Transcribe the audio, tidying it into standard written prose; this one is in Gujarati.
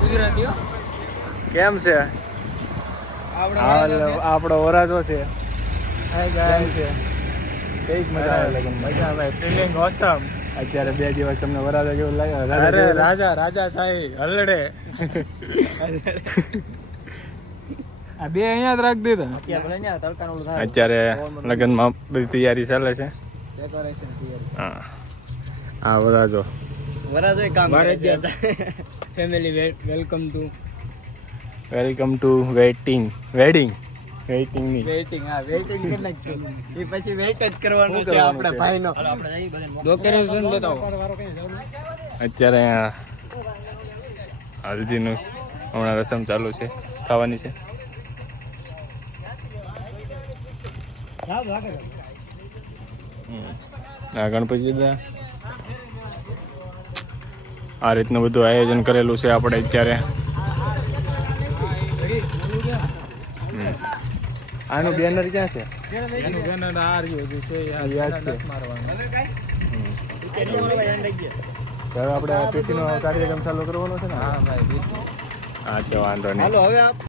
ગુજરાતીઓ કેમ છે? આપણો વરાજો છે. કેમ છે? કઈક મજા આવે લગ્નમાં? મજા ભાઈ, ફિલિંગ ઓસમ. અત્યારે 2 દિવસ તમને વરાજા જેવું લાગે? અરે રાજા શાહી હલડે. આ બે અહીંયા જ રાખી દીધા. અત્યારે લગ્નમાં બધી તૈયારી ચાલે છે. હા, આ વરાજો ફેમિલી વેલકમ ટુ વેડિંગ ની વેઇટિંગ કરી નાખશું. એ પછી વેઇટ જ કરવાનું છે આપણે ભાઈનો. ડોક્ટરેશન લેતા અત્યારે હલ્દીનું હમણાં રસમ ચાલુ છે, થવાની છે. આ ગણપતિ દાદા આ રીતનું બધું આયોજન કરેલું છે આપણે અત્યારે. આનું બેનર ક્યાં છે? એનું બેનર આ રહ્યું છે યાદ છે. હવે આપણે પીઠીનો કાર્યક્રમ ચાલુ કરવાનો છે ને? હા ભાઈ. હા, તો વાંધો નહીં. હાલો હવે